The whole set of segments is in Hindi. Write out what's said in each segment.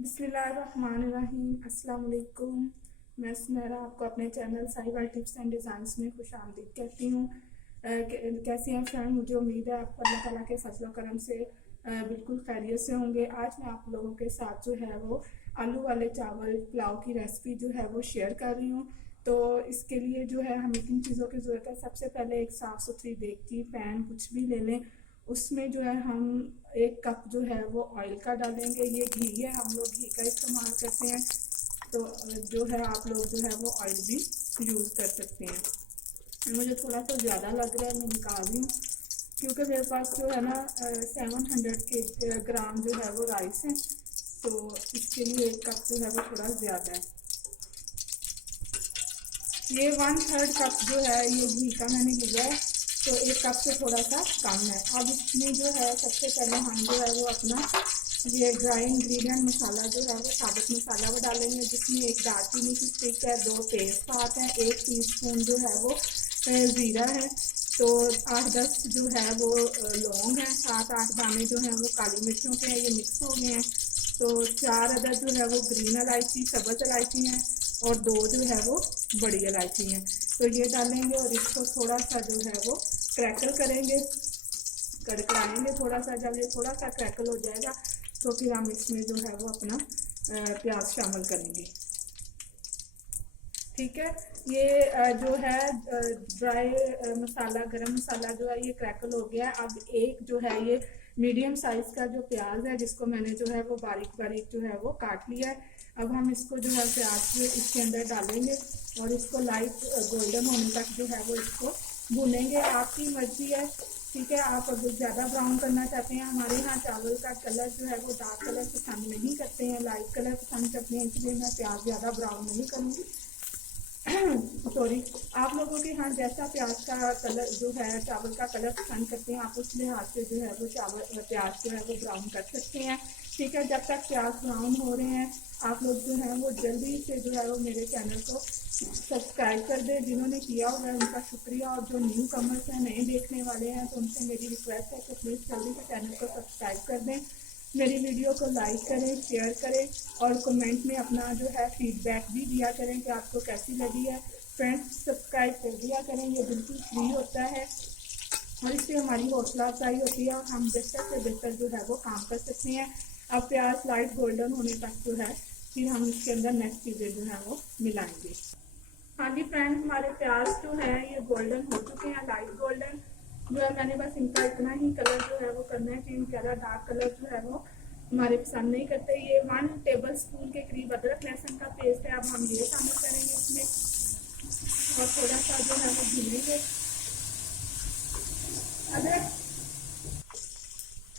बिस्मिल्लाहिर्रहमानिर्रहीम। अस्सलाम वालेकुम। मैं सुनहरा आपको अपने चैनल साहिबा टिप्स एंड डिज़ाइंस में खुश आमदीद कहती हूँ। कैसी हैं फ्रेंड? मुझे उम्मीद है आप अल्लाह ताला के फजल करम से बिल्कुल खैरियत से होंगे। आज मैं आप लोगों के साथ जो है वो आलू वाले चावल पुलाव की रेसिपी जो है वो शेयर कर रही हूँ। तो इसके लिए जो है हमें किन चीज़ों की ज़रूरत है। सबसे पहले एक साफ़ सुथरी देगची पैन कुछ भी ले लें। उसमें जो है हम 1 कप जो है वो ऑयल का डालेंगे। ये घी है, हम लोग घी का इस्तेमाल करते हैं। तो जो है आप लोग जो है वो ऑयल भी यूज़ कर सकते हैं। मुझे थोड़ा सा ज़्यादा लग रहा है, मैं निकाल रही हूँ क्योंकि मेरे पास जो है ना 700 के ग्राम जो है वो राइस है। तो इसके लिए 1 कप जो है वो थोड़ा ज़्यादा है। ये 1/3 कप जो है ये घी का मैंने लिया है। तो 1 कप से थोड़ा सा कम है। अब इसमें जो है सबसे पहले हम जो है वो अपना ये ड्राई इंग्रेडिएंट मसाला जो है वो साबुत मसाला वो डालेंगे, जिसमें एक दालचीनी की स्टिक है, 2 तेज़पात हैं, 1 टीस्पून जो है वो ज़ीरा है। तो 8-10 जो है वो लौंग है, 7-8 दाने जो हैं वो काली मिर्चों के हैं, ये मिक्स हो गए हैं। तो 4 अदद जो है वो ग्रीन इलायची सब्ज़ इलायची हैं और 2 जो है वो बड़ी इलायची हैं। तो ये डालेंगे और इसको थोड़ा सा जो है वो क्रैकल करेंगे, कड़कड़ाएंगे थोड़ा सा। जब ये थोड़ा सा क्रैकल हो जाएगा तो फिर हम इसमें जो है वो अपना प्याज शामिल करेंगे। ठीक है, ये जो है ड्राई मसाला गरम मसाला जो है ये क्रैकल हो गया है। अब एक जो है ये मीडियम साइज का जो प्याज है, जिसको मैंने जो है वो बारीक बारीक जो है वो काट लिया है। अब हम इसको जो है प्याज इसके अंदर डालेंगे और इसको लाइट गोल्डन होने तक जो है वो इसको भूनेंगे। आपकी मर्जी है, ठीक है। आप अगर ज़्यादा ब्राउन करना चाहते हैं, हमारे यहाँ चावल का कलर जो है वो डार्क कलर पसंद नहीं करते हैं, लाइट कलर पसंद करते हैं, इसलिए मैं प्याज ज़्यादा ब्राउन नहीं करूँगी। सॉरी, आप लोगों के यहाँ जैसा प्याज का कलर जो है चावल का कलर पसंद करते हैं, आप उस लिहाज से जो है वो प्याज जो है वो ब्राउन कर सकते हैं। ठीक है, जब तक प्याज ब्राउन हो रहे हैं आप लोग जो है वो जल्दी से जो है वो मेरे चैनल को सब्सक्राइब कर दें। जिन्होंने किया हुआ है उनका शुक्रिया, और जो न्यू कमर्स हैं, नए देखने वाले हैं, तो उनसे मेरी रिक्वेस्ट है कि प्लीज़ जल्दी से चैनल को सब्सक्राइब कर दें। मेरी वीडियो को लाइक करें, शेयर करें और कमेंट में अपना जो है फीडबैक भी दिया करें कि आपको कैसी लगी है। फ्रेंड्स, सब्सक्राइब कर दिया करें, ये बिल्कुल फ्री होता है और इससे हमारी हौसला अफजाई होती है और हम बेहतर से बेहतर जो है वो काम कर सकते हैं। अब प्याज लाइट गोल्डन होने तक जो है फिर हम इसके अंदर नेक्स्ट चीज़ें जो है वो मिलाएंगे। हाँ जी फ्रेंड्स, हमारे प्याज जो है ये गोल्डन हो चुके हैं, लाइट गोल्डन जो है। मैंने बस इनका इतना ही कलर जो है वो करना है, कि ज़्यादा डार्क कलर जो है वो हमारे पसंद नहीं करते। ये 1 टेबल स्पून के करीब अदरक लहसुन का पेस्ट है। अब हम ये शामिल करेंगे इसमें और थोड़ा सा जो है वो भूनेंगे अदरक।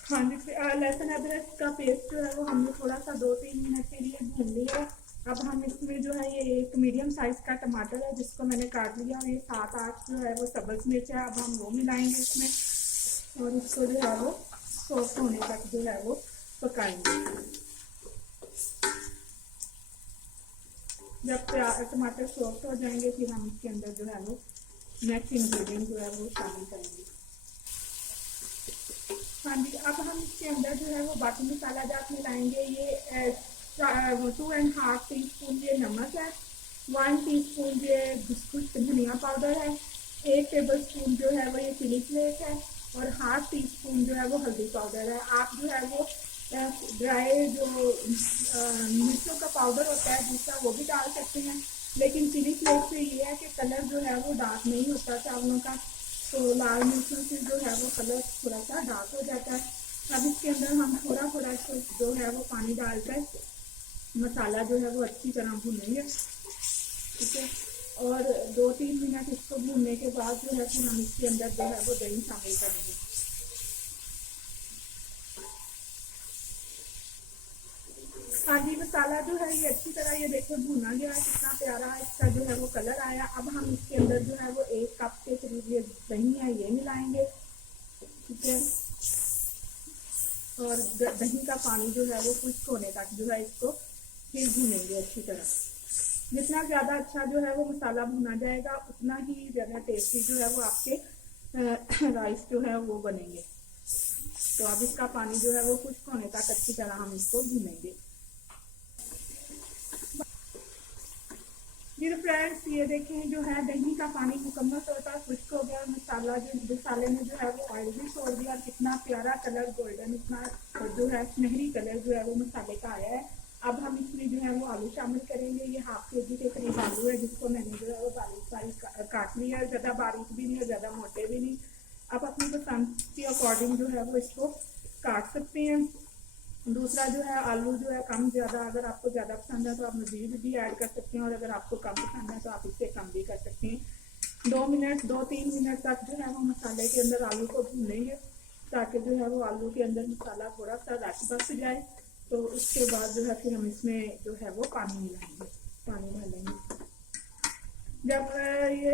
हाँ जी, लहसुन अदरक का पेस्ट जो है वो हमने थोड़ा सा 2-3 मिनट के लिए भून लिया है। अब हम इसमें जो है ये एक मीडियम साइज का टमाटर है जिसको मैंने काट लिया, और ये 7-8 जो है वो सब्ज़ मिर्च है। अब हम वो मिलाएंगे इसमें और इसको जो है वो सॉफ्ट होने तक जो है वो पकाएंगे। जब टमाटर सॉफ्ट हो जाएंगे फिर हम इसके अंदर जो है वो नेक्स्ट इंग्रेडिएंट जो है वो शामिल करेंगे। हाँ जी, अब हम इसके अंदर जो है वो बाकी मसाला जात मिलाएंगे। ये 2.5 टीस्पून ये नमक है, 1 टीस्पून ये खुश्क धनिया पाउडर है, 1 टेबल स्पून जो है वो ये चिली फ्लेक्स है और 1/2 टीस्पून जो है वो हल्दी पाउडर है। आप जो है वो ड्राई जो मिर्चों का पाउडर होता है दूसरा वो भी डाल सकते हैं, लेकिन चिली फ्लेक्स से ये है कि कलर जो है वो डार्क नहीं होता चावलों का, तो लाल मिर्चों से जो है वो कलर थोड़ा सा डार्क हो जाता है। अब इसके अंदर हम थोड़ा थोड़ा जो है वो पानी डालकर मसाला जो है वो अच्छी तरह भूनेंगे। ठीक है, और 2-3 मिनट इसको भूनने के बाद जो है फिर हम इसके अंदर जो है वो दही शामिल करेंगे। हाँ जी, मसाला जो है ये अच्छी तरह ये देखो भुना गया है, कितना प्यारा इसका जो है वो कलर आया। अब हम इसके अंदर जो है वो 1 कप के करीब ये दही है ये मिलाएंगे। ठीक है, और दही का पानी जो है वो खुश्क होने तक जो है इसको फिर भूनेंगे अच्छी तरह। जितना ज़्यादा अच्छा जो है वो मसाला भुना जाएगा उतना ही ज़्यादा टेस्टी जो है वो आपके राइस जो है वो बनेंगे। तो अब इसका पानी जो है वो खुश्क होने तक अच्छी तरह हम इसको भूनेंगे। फिर फ्रेंड्स ये देखें जो है दही का पानी मुकम्मल तौर पर खुश्क हो गया और मसाले ने जो है वो ऑयल भी छोड़ दिया और कितना प्यारा कलर गोल्डन इतना और जो है सुनहरी कलर जो है वो मसाले का आया है। अब हम इसमें जो है वो आलू शामिल करेंगे। ये हाफ केजी के करीब आलू है जिसको मैंने जो है वो बारीक बारीक काट लिया है, ज़्यादा बारीक भी नहीं और ज़्यादा मोटे भी नहीं। आप अपनी पसंद के अकॉर्डिंग जो है वो इसको काट सकते हैं। दूसरा जो है आलू जो है कम ज़्यादा, अगर आपको ज़्यादा पसंद है तो आप मज़ीद भी ऐड कर सकते हैं और अगर आपको कम पसंद है तो आप इससे कम भी कर सकते हैं। 2-3 मिनट तक जो है वो मसाले के अंदर आलू को भूनेंगे ताकि जो है वो आलू के अंदर मसाला थोड़ा सा रच बस जाए। तो उसके बाद जो है फिर हम इसमें जो है वो पानी मिलाएंगे, पानी डालेंगे। जब ये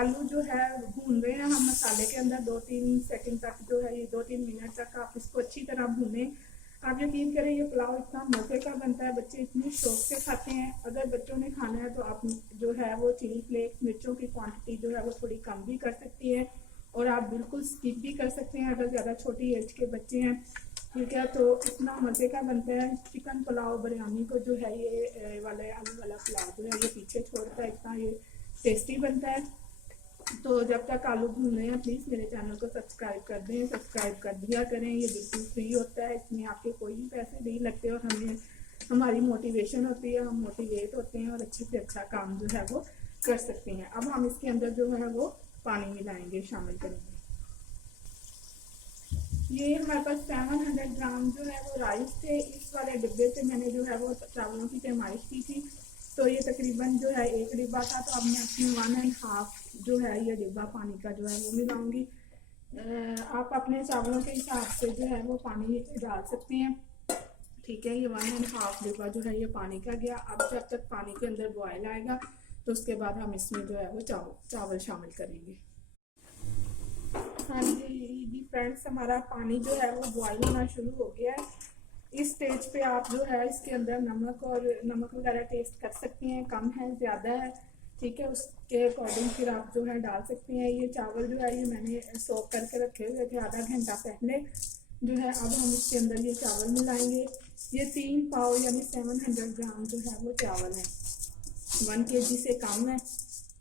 आलू जो है भून रहे हैं हम मसाले के अंदर 2-3 सेकंड तक जो है ये 2-3 मिनट तक आप इसको अच्छी तरह भूनें। आप यकीन करें ये पुलाव इतना मज़े का बनता है, बच्चे इतनी शौक से खाते हैं। अगर बच्चों ने खाना है तो आप जो है वो चिली फ्लेक्स मिर्चों की क्वांटिटी जो है वो थोड़ी कम भी कर सकती है और आप बिल्कुल स्किप भी कर सकते हैं अगर ज़्यादा छोटी एज के बच्चे हैं, ठीक है। तो इतना मज़े का बनता है। चिकन पुलाव बिरयानी को जो है ये वाला आलू वाला पुलाव जो है ये पीछे छोड़ता है, इतना ये टेस्टी बनता है। तो जब तक आलू भून रहे हैं प्लीज़ मेरे चैनल को सब्सक्राइब कर दें, सब्सक्राइब कर दिया करें। ये बिल्कुल फ्री होता है, इसमें आपके कोई भी पैसे नहीं लगते और हमें हमारी मोटिवेशन होती है, हम मोटिवेट होते हैं और अच्छे से अच्छा काम जो है वो कर सकते हैं। अब हम इसके अंदर जो है वो पानी मिलाएंगे, शामिल करेंगे। ये हमारे पास 700 ग्राम जो है वो राइस थे। इस वाले डिब्बे से मैंने जो है वो चावलों की पैमाइश की थी, तो ये तकरीबन जो है 1 डिब्बा था। तो अब मैं अपनी 1.5 जो है ये डिब्बा पानी का जो है वो मिलाऊंगी। आप अपने चावलों के हिसाब से जो है वो पानी डाल सकते हैं, ठीक है। ये 1.5 डिब्बा जो है ये पानी का गया। अब जब तक पानी के अंदर बॉयल आएगा तो उसके बाद हम इसमें जो है वो चावल शामिल करेंगे। हाँ जी फ्रेंड्स, हमारा पानी जो है वो बॉयल होना शुरू हो गया है। इस स्टेज पे आप जो है इसके अंदर नमक वगैरह टेस्ट कर सकते हैं, कम है ज़्यादा है, ठीक है। उसके अकॉर्डिंग फिर आप जो है डाल सकते हैं। ये चावल जो है ये मैंने सोक करके रखे हुए थे आधा घंटा पहले जो है। अब हम इसके अंदर ये चावल मिलाएंगे। ये 3 पाव यानी 700 ग्राम जो है वो चावल है, 1 kg से कम है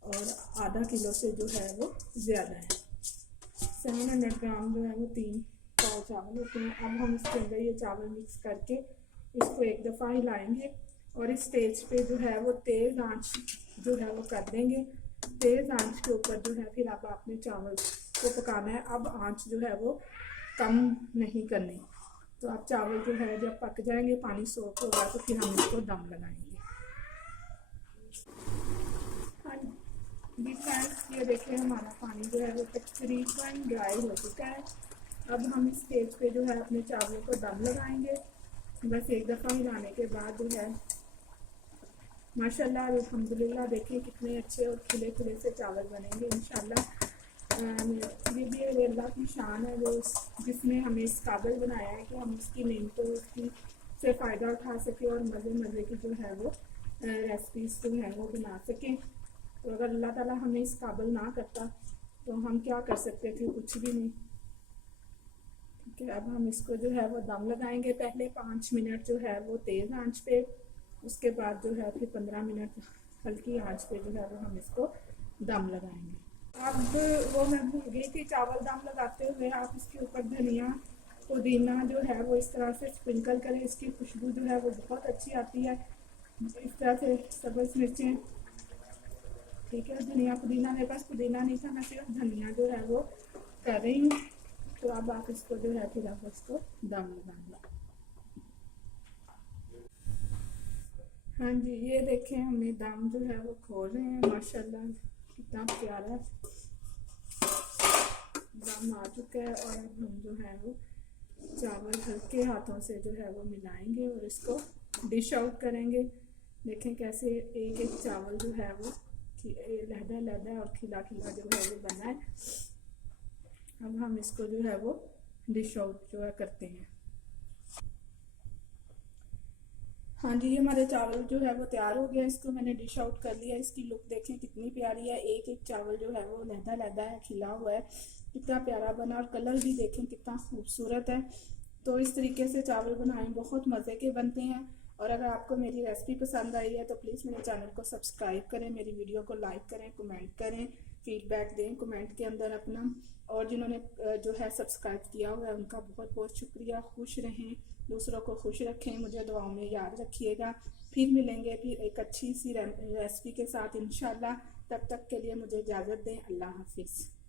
और आधा किलो से जो है वो ज़्यादा है। 700 ग्राम जो है वो 3 पाव चावल होते हैं। अब हम इसके अंदर ये चावल मिक्स करके इसको एक दफ़ा हिलाएंगे और इस स्टेज पे जो है वो तेज़ आंच जो है वो कर देंगे। तेज़ आंच के ऊपर जो है फिर आप अपने चावल को पकाना है। अब आंच जो है वो कम नहीं करनी। तो अब चावल जो है जब पक जाएंगे, पानी सोख होगा, तो फिर हम इसको दम लगाएंगे। हाँ जी फ्रेंड्स, ये देखिए हमारा पानी जो है वो तकरीबन ड्राई हो चुका है। अब हम इस स्टेज पे जो है अपने चावलों को दम लगाएंगे। बस एक दफ़ा हिलाने के बाद जो है माशाल्लाह अल्हम्दुलिल्लाह देखिए कितने अच्छे और खिले खिले से चावल बनेंगे इंशाल्लाह। ये भी अल्लाह की शान है वो जिसने हमें इस काबिल बनाया है कि हम उसकी नेमतों उसकी से फ़ायदा उठा सकें और मज़े मज़े की जो है वो रेसिपीज़ जो है वो बना सकें। तो अगर अल्लाह ताला हमें इस काबिल ना करता तो हम क्या कर सकते थे, कुछ भी नहीं, ठीक है। अब हम इसको जो है वो दम लगाएंगे। पहले 5 मिनट जो है वो तेज़ आंच पे, उसके बाद जो है फिर 15 मिनट हल्की आंच पे जो है वो हम इसको दम लगाएंगे। अब वो मैं भूल गई थी, चावल दम लगाते हुए आप इसके ऊपर धनिया पुदीना जो है वो इस तरह से स्प्रिंकल करें। इसकी खुशबू जो है वो बहुत अच्छी आती है। इस तरह से सब्ज़ मिर्चें, ठीक है। धनिया पुदीना, मेरे पास पुदीना नहीं था, मैं सिर्फ धनिया जो है वो कर रही हूँ। तो अब आप इसको जो है फिर आप इसको दम लगाएंगे। हाँ जी, ये देखें हमें दम जो है वो खोल रहे हैं। माशाल्लाह कितना प्यारा दम आ चुका है। और अब हम जो है वो चावल हल्के हाथों से जो है वो मिलाएंगे और इसको डिश आउट करेंगे। देखें कैसे एक एक चावल जो है वो लहदा लहदा और खिला खिला जो है वो बना है। अब हम इसको जो है वो डिश आउट जो है करते हैं। हाँ जी, हमारे चावल जो है वो तैयार हो गया। इसको मैंने डिश आउट कर लिया। इसकी लुक देखें कितनी प्यारी है। एक एक चावल जो है वो लहदा लहदा है, खिला हुआ है, कितना प्यारा बना और कलर भी देखें कितना खूबसूरत है। तो इस तरीके से चावल बनाएं, बहुत मज़े के बनते हैं और अगर आपको मेरी रेसिपी पसंद आई है तो प्लीज़ मेरे चैनल को सब्सक्राइब करें, मेरी वीडियो को लाइक करें, कमेंट करें, फीडबैक दें कमेंट के अंदर अपना। और जिन्होंने जो है सब्सक्राइब किया हुआ है उनका बहुत बहुत शुक्रिया। खुश रहें, दूसरों को खुश रखें, मुझे दुआओं में याद रखिएगा। फिर मिलेंगे फिर एक अच्छी सी रेसिपी के साथ इंशाल्लाह। तब तक के लिए मुझे इजाज़त दें। अल्लाह हाफिज़।